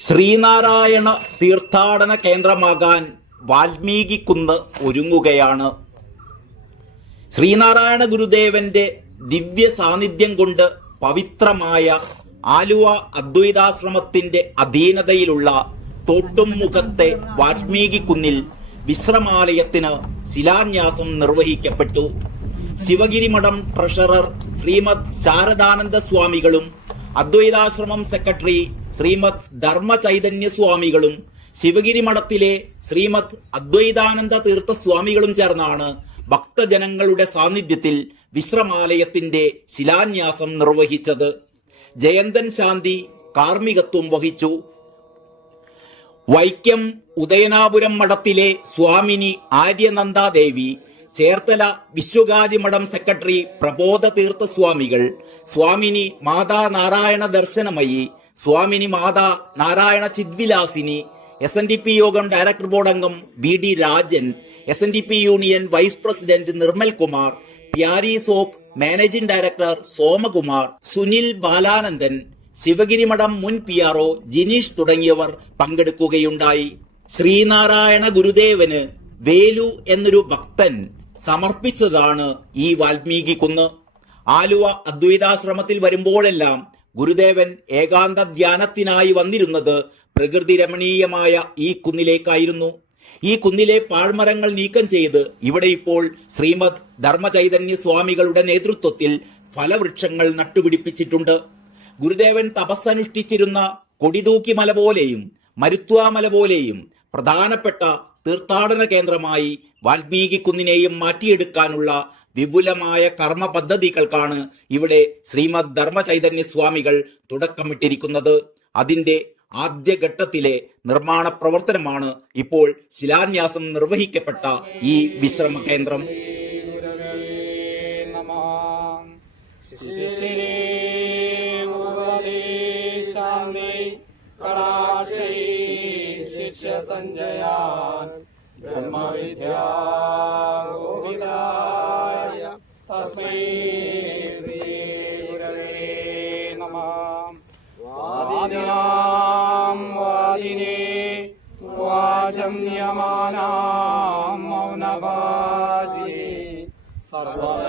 ശ്രീനാരായണ തീർത്ഥാടന കേന്ദ്രമാകാൻ വാൽമീകി കുന്ന് ഒരുങ്ങുകയാണ്. ശ്രീനാരായണ ഗുരുദേവന്റെ ദിവ്യ സാന്നിധ്യം കൊണ്ട് പവിത്രമായ ആലുവ അദ്വൈതാശ്രമത്തിന്റെ അധീനതയിലുള്ള തോട്ടുംമുഖത്തെ വാൽമീകി കുന്നിൽ വിശ്രമാലയത്തിന് ശിലാന്യാസം നിർവഹിക്കപ്പെട്ടു. ശിവഗിരിമഠം ട്രഷറർ ശ്രീമദ് ശാരദാനന്ദ സ്വാമികളും അദ്വൈതാശ്രമം സെക്രട്ടറി ശ്രീമദ് ധർമ്മ ചൈതന്യ സ്വാമികളും ശിവഗിരി മഠത്തിലെ ശ്രീമദ് അദ്വൈതാനന്ദ തീർത്ഥ സ്വാമികളും ചേർന്നാണ് ഭക്തജനങ്ങളുടെ സാന്നിധ്യത്തിൽ വിശ്രമാലയത്തിന്റെ ശിലാന്യാസം നിർവഹിച്ചത്. ജയന്തൻ ശാന്തി കാർമ്മികത്വം വഹിച്ചു. വൈക്കം ഉദയനാപുരം മഠത്തിലെ സ്വാമിനി ആര്യനന്ദാദേവി ചേർത്തല വിശ്വകാജി സെക്രട്ടറി പ്രബോധ തീർത്ഥ സ്വാമികൾ Swamini Mata Narayana Darshanamayi. Swamini Mata Narayana Chidvilasini. S N D P Yogam director board അംഗം V D Rajan. S N D P union vice president Nirmal Kumar. Pyari soap managing director Somakumar. Sunil Balanandan. Sivagiri മഠം മുൻ P R O Jineesh തുടങ്ങിയവർ പങ്കെടുക്കുകയുണ്ടായി. ശ്രീനാരായണ ഗുരുദേവന് വേലു എന്നൊരു ഭക്തൻ സമർപ്പിച്ചതാണ് ഈ വാൽമീകി കുന്ന്. ആലുവ അദ്വൈതാശ്രമത്തിൽ വരുമ്പോഴെല്ലാം ഗുരുദേവൻ ഏകാന്ത ധ്യാനത്തിനായി വന്നിരുന്നത് പ്രകൃതി രമണീയമായ ഈ കുന്നിലേക്കായിരുന്നു. ഈ കുന്നിലെ പാഴ്മരങ്ങൾ നീക്കം ചെയ്ത് ഇവിടെ ഇപ്പോൾ ശ്രീമദ് ധർമ്മചൈതന്യ സ്വാമികളുടെ നേതൃത്വത്തിൽ ഫലവൃക്ഷങ്ങൾ നട്ടുപിടിപ്പിച്ചിട്ടുണ്ട്. ഗുരുദേവൻ തപസ്സനുഷ്ഠിച്ചിരുന്ന കൊടിതൂക്കി മല പോലെയും മരുത്വാമല പോലെയും പ്രധാനപ്പെട്ട തീർത്ഥാടന കേന്ദ്രമായി വാൽമീകി കുന്നിനെയും മാറ്റിയെടുക്കാനുള്ള വിപുലമായ കർമ്മ പദ്ധതികൾക്കാണ് ഇവിടെ ശ്രീമദ് ധർമ്മചൈതന്യ സ്വാമികൾ തുടക്കമിട്ടിരിക്കുന്നത്. അതിന്റെ ആദ്യഘട്ടത്തിലെ നിർമ്മാണ പ്രവർത്തനമാണ് ഇപ്പോൾ ശിലാന്യാസം നിർവഹിക്കപ്പെട്ട ഈ വിശ്രമ കേന്ദ്രം ब्रह्मविद्या गोविदाय तस्मै श्रीगुरवे नमः। वादिनां वादिने वाजम्यमानां मौनवादि सर्वलोकानुरूपाय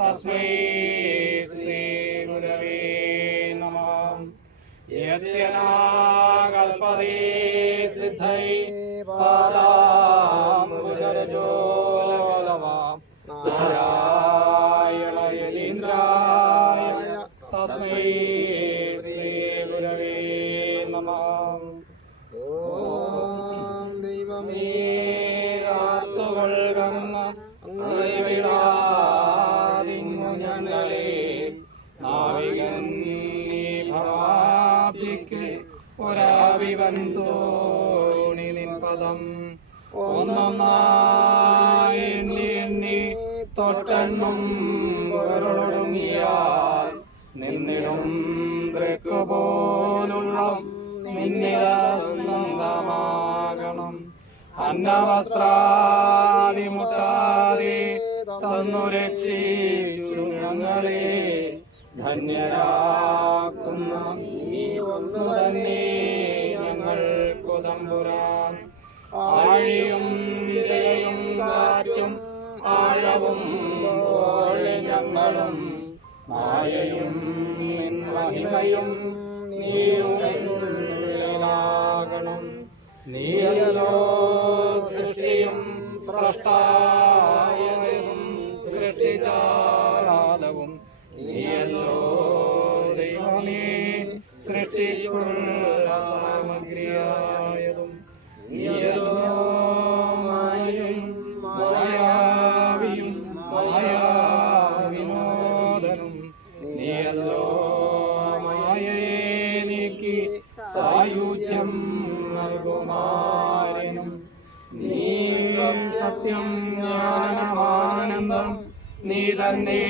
तस्मै തസ്മൈ ശ്രീ ഗുരവേ നമഃ. ഓം ദൈവമേ. ആത്തുകൾ കന്ന വിടാതിങ്ങു ഞങ്ങളെ. നാവികൻ നീ ഭവാബ്ദിക്ക് ഒരാവിവന്തോണി നിൻ പദം ഒന്നൊന്നായി എണ്ണി എണ്ണി തൊട്ടെണ്ണും നിന്നിടും പോലുള്ള അന്നവസ്ത്രാദിമുട്ടാതെ തന്നു രക്ഷിച്ചു ഞങ്ങളെ ധന്യരാക്കുന്ന. നീ ഒന്നു തന്നെ ഞങ്ങൾ കുതമ്പുരാൻ. ആഴിയും വിജയും കാറ്റും ആഴവും ഞങ്ങളും മായയും മഹിമയും നീയുള്ളിലാകണം നീയല്ലോ സൃഷ്ടിയും സ്രഷ്ടായതും സൃഷ്ടിജാലവും നീയല്ലോ ദൈവമേ സൃഷ്ടിക്കുള്ള സാമഗ്രിയായതും. നീയല്ലോ മായയും സത്യം ജ്ഞാനമാനന്ദം നീ തന്നെ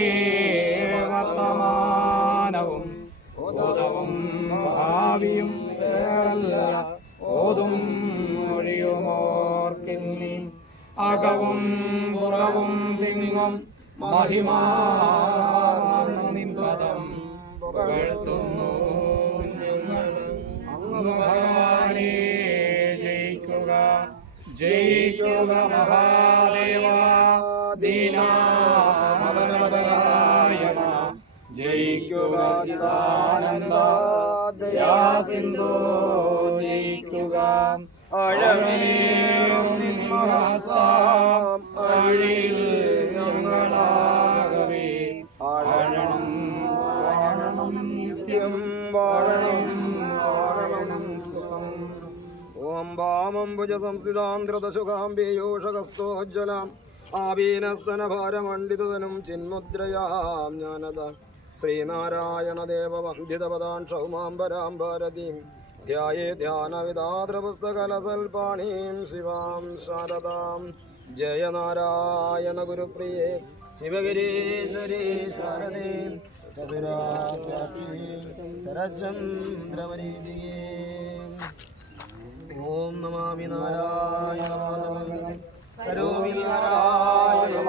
വർത്തമാനവും ബോധവും ഭാവിയും ഓതും മൊഴിയുമോർക്കിന്നി അകവും പുറവും തിങ്ങും മഹിമാർന്നു നിൻ പദം പുകഴ്ത്തുന്നു ഞങ്ങൾ. അങ്ങ് ഭഗവാനെ ജയിക്കുക ജയിക്കുക മഹാദേവ ദീനാമനായ ജയിക്കുക ചിദാനന്ദ. ദയാസിന്ധു ജയിക്കുക. ഓം വാമം ഭുജ ആവീനസ്തനഭാരമണ്ഡിതനും ചിന്മുദ്രയാം ജ്ഞാനത ശ്രീനാരായണദേവവന്ദിതപദാൻ ക്ഷൗമാംബരാം ഭാരതീം. ധ്യായേ ധ്യാനവിദാദ്രപുസ്തകലസൽപാണീം ശിവാം ശാരദാം. ജയനാരായണ ഗുരുപ്രിയേ ശിവഗിരീശ്വരീ ശാരദേ. ശരചന്ദ്രവരീതിയേ ഓം നമാമി നാരായണ കരോമി നാരായണ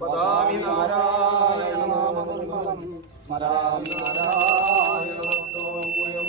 പദാമി നാരായണ മാധവം സ്മരാമി നാരായണ മാധവം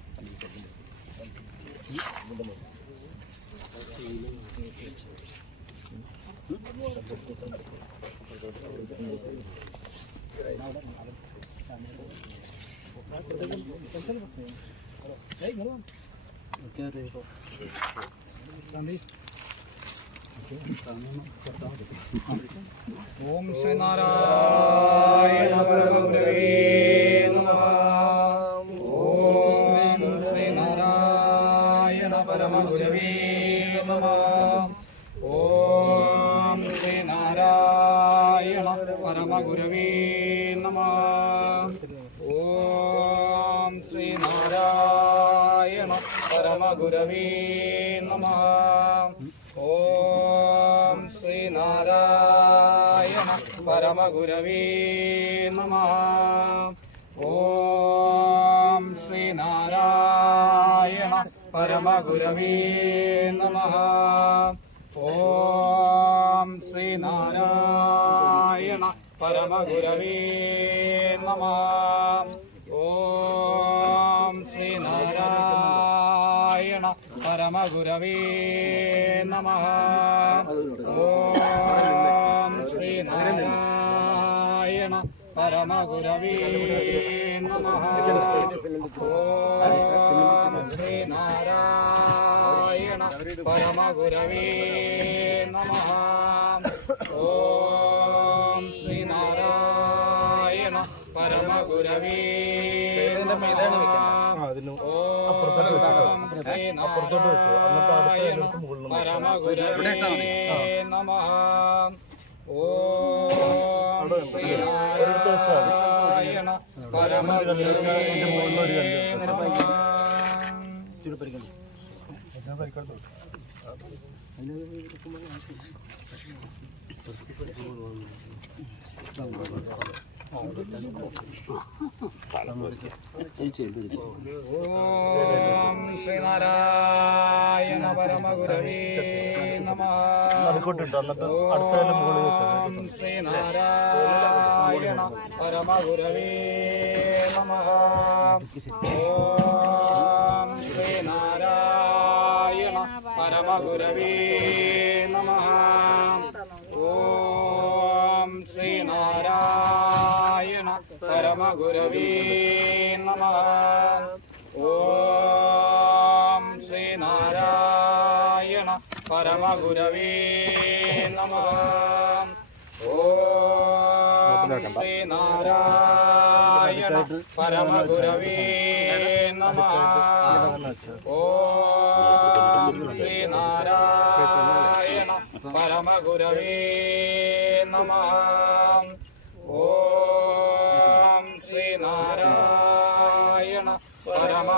ഓം ശ്രീനാരായണ പരമഗുരവേ നമഃ. परमगुरवे नमः ॐ श्रीनारायण परमगुरवे नमः ॐ श्रीनारायण परमगुरवे नमः ॐ श्रीनारायण परमगुरवे नमः ॐ श्रीनारायण ശ്രീനാരായണ പരമഗുരവേ നമ. ഓം ശ്രീനാരായണ പരമഗുരവേ നമ. ഓം ശ്രീനാരായണ പരമഗുരവേ നമ ശ്രീനാരായണ പരമഗുരവേ നമ ഓം ശ്രീനാരായണ പരമഗുരവേ ഓം ശ്രീനാരായണ പരമഗുരവേ നമ പരിക്കെടുത്തു ഓം ശ്രീനാരായണ പരമഗുരവേ നമ ഓം ശ്രീനാരായണ പരമഗുരവേ നമ. ഓം ശ്രീനാരായണ പരമഗുരവേ നമ. ഓം ശ്രീനാരായണ परमगुरवे नमः ॐ श्रीनारायण परमगुरवे नमः ॐ श्रीनारायण परमगुरवे नमः ॐ श्रीनारायण परमगुरवे नमः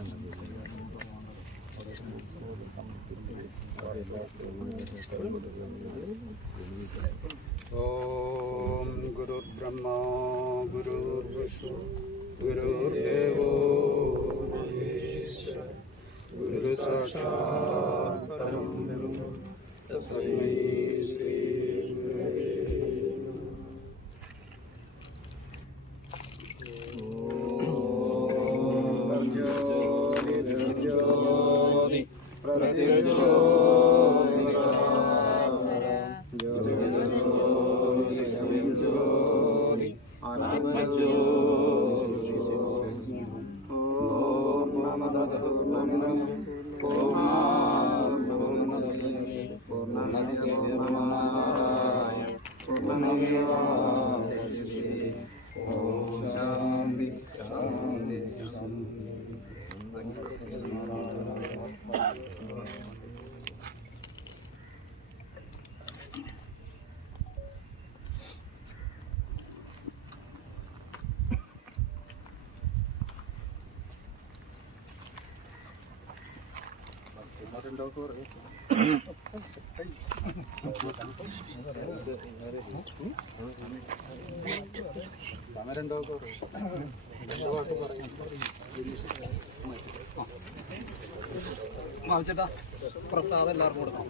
Thank you. Lord. മാവിച്ചേട്ടാ പ്രസാദം എല്ലാവർക്കും കൊടുക്കണം.